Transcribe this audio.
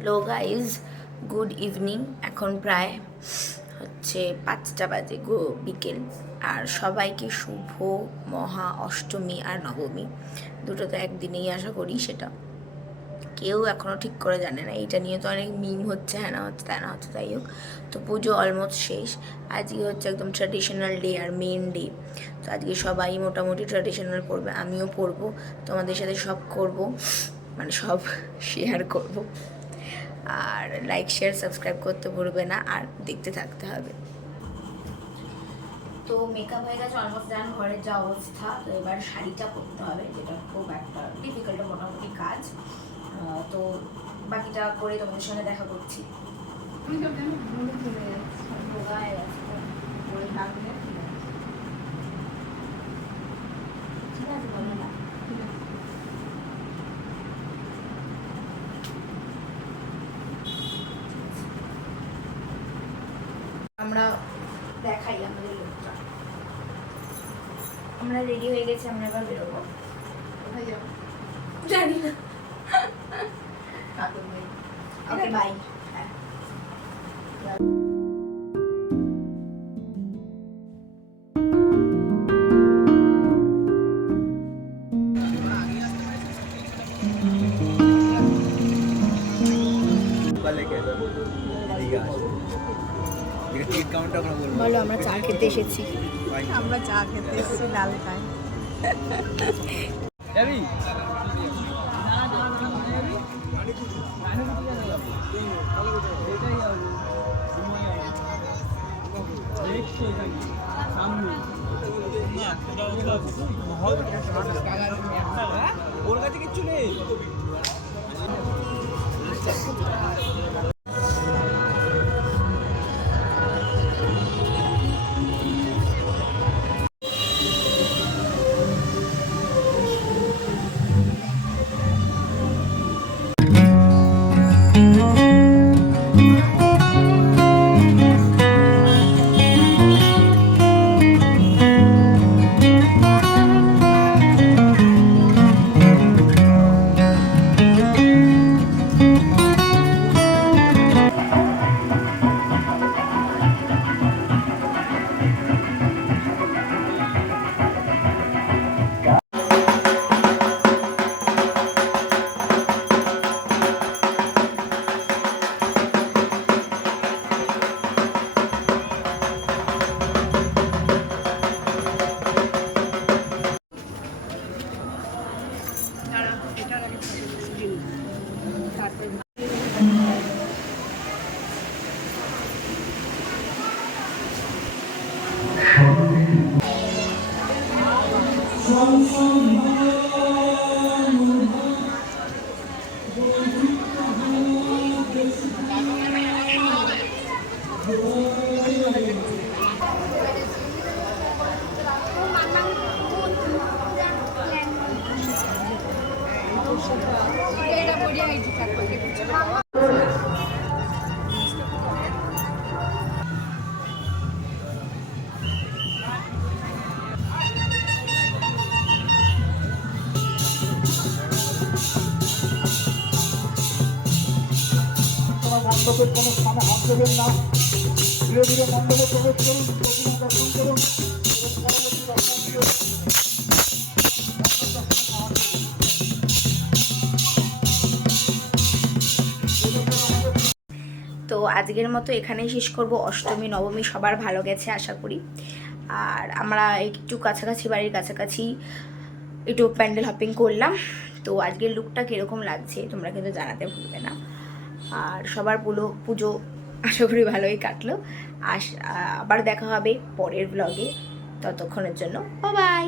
Hello guys, good evening. এখন প্রায় হচ্ছে 5টা বাজে বিকেল। আর সবাইকে শুভ মহা অষ্টমী আর নবমী দুটো তো একদিনেই আশা করি। সেটা কেউ এখনও ঠিক করে জানে না। এইটা নিয়ে তো অনেক মিম হচ্ছে, হ্যাঁ না হচ্ছে তা না হচ্ছে, যাই হোক। তো পুজো অলমোস্ট শেষ। আজকে হচ্ছে একদম ট্র্যাডিশনাল ডে আর মেন ডে। তো আজকে সবাই মোটামুটি ট্র্যাডিশনাল পরবে, আমিও পরবো। তোমাদের সাথে সব করব, মানে সব শেয়ার করব। আর লাইক শেয়ার সাবস্ক্রাইব করতে ভুলবে না, আর দেখতে থাকতে হবে। তো মেকআপ হয়ে গেছে অলমোস্ট ডান, ঘরের যা অবস্থা। তো এবার শাড়িটা পরতে হবে, যেটা খুব একটা ডিফিকাল্ট মোটামুটি কাজ। তো বাকিটা করে তোমাদের সঙ্গে দেখা করছি। ঠিক আছে, বলো না। আমরা দেখাই আমাদের লোকটা। আমরা রেডি হয়ে গেছি, আমরা এবার বেরোবো। কোথায় যাবো জানি না। Okay bye. বলো, আমরা চা খেতে এসেছি। আমরা চা খেতে এসেছি লালটায়। ওর কাছে কিচ্ছু নেই। মণ্ডপের কোনো স্থানে হাত দেবেন না। ধীরে ধীরে মণ্ডপে প্রবেশ করুন, প্রতিমা দর্শন করুন এবং পরবর্তী দর্শন দিয়ে তো আজকের মতো এখানেই শেষ করব। অষ্টমী নবমী সবার ভালো গেছে আশা করি। আর আমরা একটু কাছাকাছি, বাড়ির কাছাকাছি একটু প্যান্ডেল হপিং করলাম। তো আজকের লুকটা কীরকম লাগছে তোমরা কিন্তু জানাতে ভুলবে না। আর সবার পুজো আশা করি ভালোই কাটলো। আবার দেখা হবে পরের ব্লগে। ততক্ষণের জন্য বাই বাই।